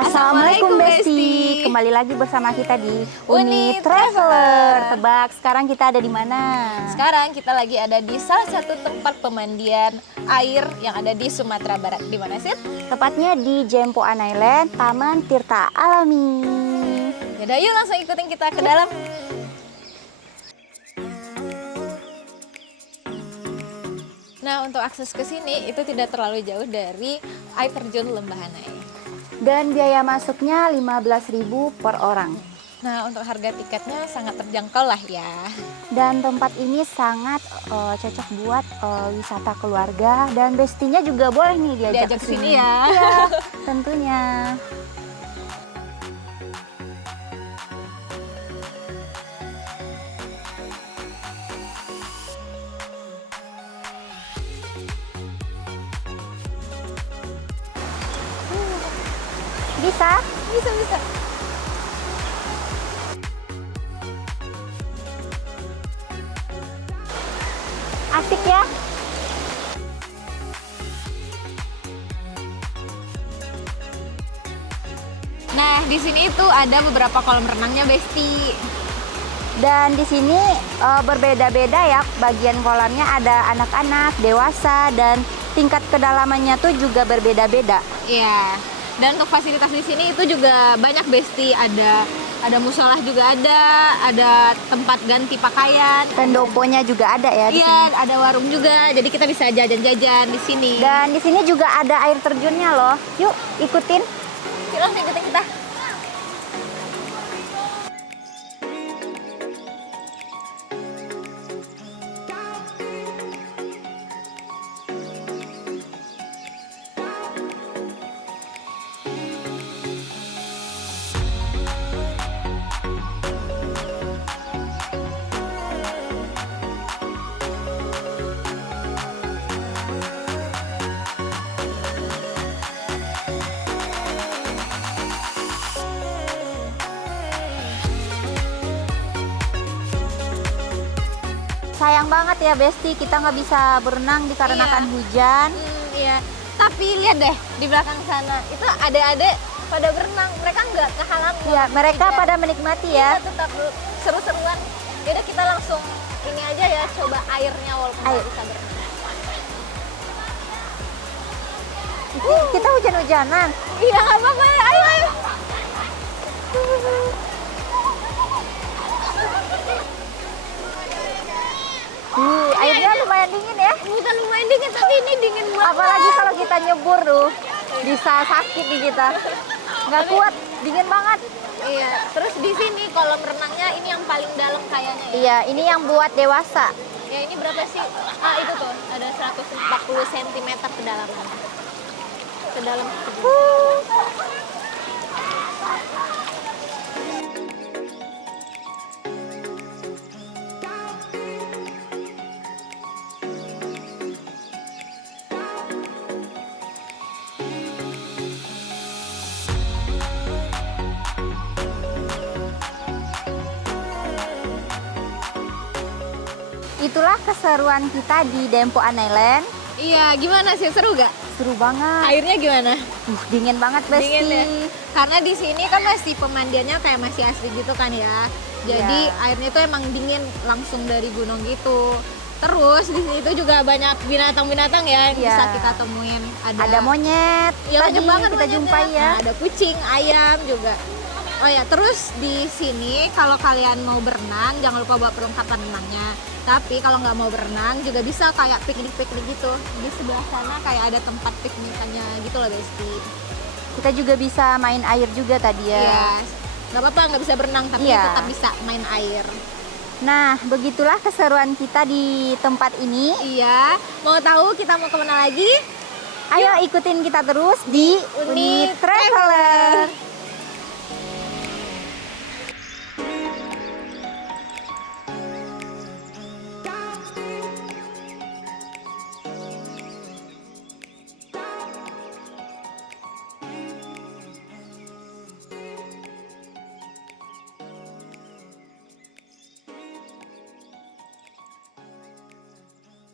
Assalamualaikum Besti. Kembali lagi bersama kita di Uni Traveler. Tebak sekarang kita ada di mana? Sekarang kita lagi ada di salah satu tempat pemandian air yang ada di Sumatera Barat. Di mana sih? Tepatnya di Jempoan Island, Taman Tirta Alami. Yaudah, yuk langsung ikutin kita ke dalam. Nah, untuk akses ke sini itu tidak terlalu jauh dari air terjun Lembahanai. Dan biaya masuknya 15.000 per orang. Nah, untuk harga tiketnya sangat terjangkau lah ya. Dan tempat ini sangat cocok buat wisata keluarga. Dan bestinya juga boleh nih diajak Diajak sini ya. Iya, tentunya. Bisa? Bisa. Asik ya? Nah, di sini itu ada beberapa kolam renangnya, Besti. Dan di sini berbeda-beda ya, bagian kolamnya ada anak-anak, dewasa, dan tingkat kedalamannya tuh juga berbeda-beda. Iya. Dan untuk fasilitas di sini itu juga banyak, Besti. Ada musola juga ada tempat ganti pakaian. Pendoponya juga ada ya di Iya, sini. ada warung juga. Jadi kita bisa jajan-jajan di sini. Dan di sini juga ada air terjunnya loh. Yuk, ikutin. Yuk, langsung ikutin kita. Sayang banget ya Besti, kita nggak bisa berenang dikarenakan Iya. hujan. Iya. Tapi lihat deh di belakang sana. Itu adik-adik pada berenang. Mereka nggak kehalang. Ya, mereka hujan. pada menikmati ya. Kita tetap seru-seruan. Yaudah, kita langsung ini aja ya, coba airnya walaupun Ayo. nggak bisa berenang. Kita hujan-hujanan. Iya, nggak apa-apa ya. Ayo. Airnya lumayan dingin ya. Bukan lumayan dingin, tapi ini dingin banget. Apalagi kalau kita nyebur tuh, bisa sakit di kita. Nggak kuat, dingin banget. Iya, terus di sini kolam renangnya ini yang paling dalam kayaknya ya. Iya, ini yang buat dewasa. Ya, ini berapa sih? Ah, itu tuh, ada 140 cm kedalaman. Kedalam segini. Itulah keseruan kita di Jempoan Island. Iya, gimana sih, seru gak? Seru banget. Airnya gimana? Dingin banget Besti. Dingin ya? Karena di sini kan masih pemandiannya kayak masih asli gitu kan ya. Jadi Iya. airnya tuh emang dingin langsung dari gunung gitu. Terus di sini tuh juga banyak binatang-binatang ya yang Iya. bisa kita temuin. Ada monyet. Ya, Tadi banyak banget kita monyetnya. jumpai ya. Nah, ada kucing, ayam juga. Oh ya, terus di sini kalau kalian mau berenang jangan lupa bawa perlengkapan renangnya. Tapi kalau nggak mau berenang juga bisa kayak piknik-piknik gitu. Di sebelah sana kayak ada tempat piknikannya gitu loh, Besti. Kita juga bisa main air juga tadi ya. Iya, nggak apa-apa nggak bisa berenang tapi Iya. tetap bisa main air. Nah, begitulah keseruan kita di tempat ini. Iya, mau tahu kita mau kemana lagi? Ayo ikutin kita terus di Uni Uni Traveler.